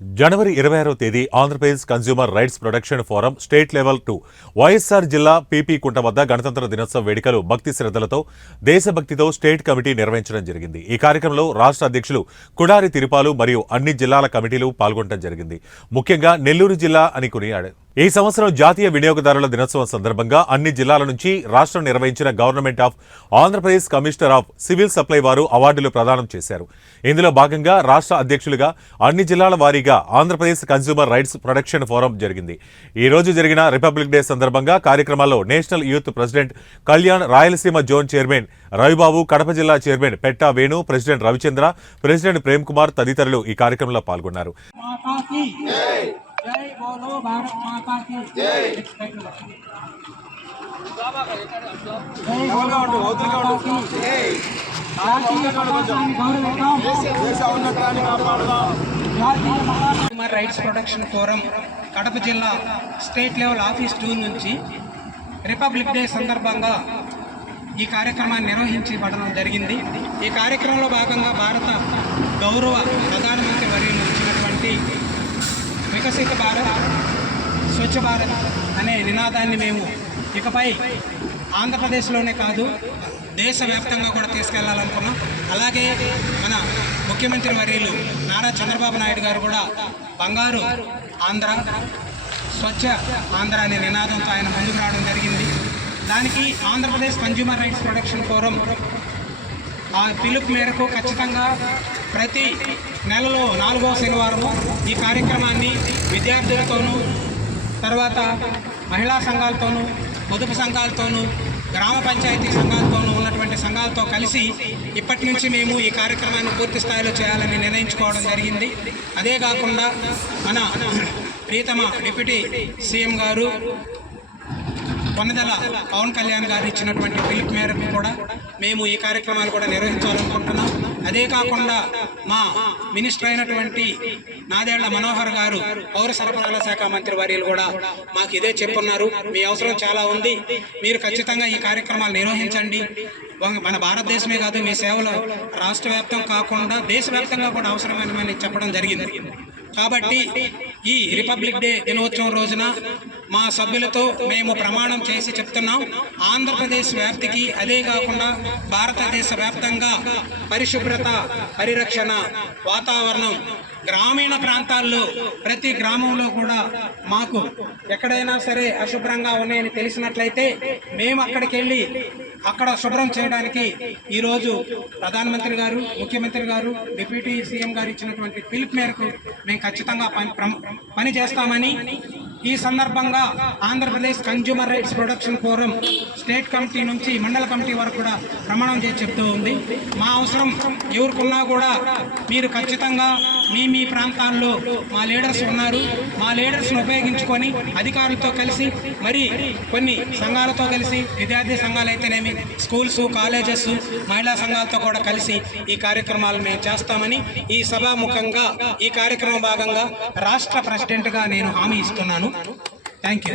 జనవరి 26వ తేదీ Andhra Pradesh consumer rights protection forum state level 2 YSR జిల్లా PP కుంట వద్ద గణతంత్ర దినోత్సవ వేడుకలు భక్తి శ్రద్ధలతో దేశభక్తితో స్టేట్ కమిటీ నిర్వహించడం జరిగింది. ఈ కార్యక్రమంలో రాష్ట్ర అధ్యక్షులు కుడారి తిరుపాలు మరియు అన్ని జిల్లాల కమిటీలు పాల్గొనడం జరిగింది. ముఖ్యంగా నెల్లూరు జిల్లా అని కొనియాడారు. ఈ సంవత్సరం జాతీయ వినియోగదారుల దినోత్సవం సందర్భంగా అన్ని జిల్లాల నుంచి రాష్ట్రం నిర్వహించిన government of Andhra Pradesh commissioner of civil supply వారు అవార్డులు ప్రదానం చేశారు. ఇందులో భాగంగా రాష్ట్ర అధ్యక్షులుగా అన్ని జిల్లాల వారీగా Andhra Pradesh consumer rights protection forum జరిగింది. ఈ రోజు జరిగిన రిపబ్లిక్ డే సందర్భంగా కార్యక్రమాల్లో national youth president Kalyan, Rayalaseema zone chairman Ravibabu, Kadapa జిల్లా చైర్మన్ పెట్టా వేణు, ప్రెసిడెంట్ రవిచంద్ర, ప్రెసిడెంట్ ప్రేమ్ కుమార్ తదితరులు ఈ కార్యక్రమంలో పాల్గొన్నారు. जय बोलो भारत माता की जय human rights protection forum Kadapa జిల్లా స్టేట్ లెవెల్ ఆఫీస్ 2 నుంచి రిపబ్లిక్ డే సందర్భంగా ఈ కార్యక్రమాన్ని నిర్వహించబడడం జరిగింది. ఈ కార్యక్రమంలో భాగంగా భారత గౌరవ ప్రధానమంత్రి వర్యులు ఇచ్చినటువంటి వికసిత భారత్, స్వచ్ఛ భారత్ అనే నినాదాన్ని మేము ఇకపై ఆంధ్రప్రదేశ్లోనే కాదు దేశవ్యాప్తంగా కూడా తీసుకెళ్లాలనుకున్నాం. అలాగే మన ముఖ్యమంత్రి వర్యులు నారా చంద్రబాబు నాయుడు గారు కూడా బంగారు ఆంధ్ర, స్వచ్ఛ ఆంధ్ర అనే నినాదంతో ఆయన ముందుకు రావడం జరిగింది. దానికి Andhra Pradesh consumer rights protection forum ఆ పిలుపు మేరకు ఖచ్చితంగా ప్రతి నెలలో 4వ శనివారము ఈ కార్యక్రమాన్ని విద్యార్థులతోనూ, తర్వాత మహిళా సంఘాలతోనూ, పొదుపు సంఘాలతోనూ, గ్రామ పంచాయతీ సంఘాలతోనూ ఉన్నటువంటి సంఘాలతో కలిసి ఇప్పటి నుంచి మేము ఈ కార్యక్రమాన్ని పూర్తి స్థాయిలో చేయాలని నిర్ణయించుకోవడం జరిగింది. అదే కాకుండా మన ప్రీతమ డిప్యూటీ సీఎం గారు కొన్నదల పవన్ కళ్యాణ్ గారు ఇచ్చినటువంటి పిలుపు మేరకు కూడా మేము ఈ కార్యక్రమాలు కూడా నిర్వహించాలనుకుంటున్నాం. అదే కాకుండా మా మినిస్టర్ అయినటువంటి నాదెళ్ల మనోహర్ గారు పౌర సరఫరాల శాఖ మంత్రి వర్యులు కూడా మాకు ఇదే చెప్పున్నారు, మీ అవసరం చాలా ఉంది, మీరు ఖచ్చితంగా ఈ కార్యక్రమాలు నిర్వహించండి, మన భారతదేశమే కాదు మీ సేవలు రాష్ట్ర వ్యాప్తం కాకుండా దేశవ్యాప్తంగా కూడా అవసరమని చెప్పడం జరిగింది. కాబట్టి ఈ రిపబ్లిక్ డే దినోత్సవం రోజున మా సభ్యులతో మేము ప్రమాణం చేసి చెప్తున్నాం, ఆంధ్రప్రదేశ్ వ్యాప్తికి అదే కాకుండా భారతదేశ వ్యాప్తంగా పరిశుభ్రత, పరిరక్షణ, వాతావరణం, గ్రామీణ ప్రాంతాల్లో ప్రతి గ్రామంలో కూడా మాకు ఎక్కడైనా సరే అశుభ్రంగా ఉన్నాయని తెలిసినట్లయితే మేము అక్కడికి వెళ్ళి అక్కడ శుభ్రం చేయడానికి ఈరోజు ప్రధానమంత్రి గారు, ముఖ్యమంత్రి గారు, డిప్యూటీ సీఎం గారు ఇచ్చినటువంటి పిలుపు మేరకు మేము ఖచ్చితంగా పని చేస్తామని ఈ సందర్భంగా Andhra Pradesh consumer rights protection forum state committee నుంచి మండల కమిటీ వరకు కూడా ప్రమాణం చేసి చెప్తూ ఉంది. మా అవసరం ఎవరికున్నా కూడా మీరు ఖచ్చితంగా మీ ప్రాంతాల్లో మా లీడర్స్ ఉన్నారు, మా లీడర్స్ను ఉపయోగించుకొని అధికారులతో కలిసి, మరి కొన్ని సంఘాలతో కలిసి, విద్యార్థి సంఘాలు అయితేనేమి, స్కూల్స్, కాలేజెస్, మహిళా సంఘాలతో కూడా కలిసి ఈ కార్యక్రమాలు మేము చేస్తామని ఈ సభాముఖంగా ఈ కార్యక్రమం భాగంగా రాష్ట్ర ప్రెసిడెంట్గా నేను హామీ ఇస్తున్నాను. Thank you.